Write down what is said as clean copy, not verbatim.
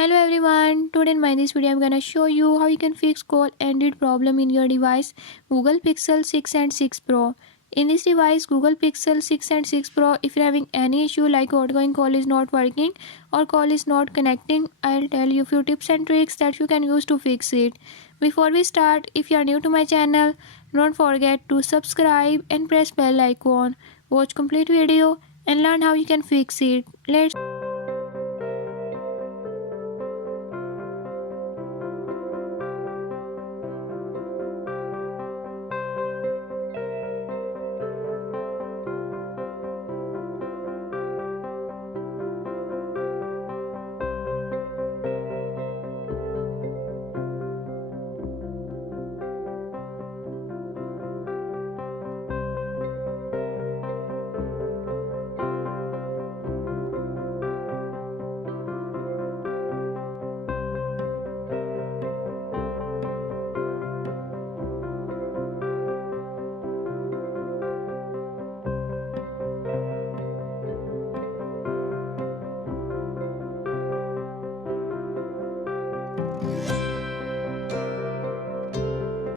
Hello everyone, today in my this video I'm gonna show you how you can fix call ended problem in your device Google Pixel 6 and 6 Pro. In this device Google Pixel 6 and 6 Pro, if you're having any issue like outgoing call is not working or call is not connecting, I'll tell you few tips and tricks that you can use to fix it. Before we start, if you are new to my channel, don't forget to subscribe and press bell icon. Watch complete video and learn how you can fix it. Let's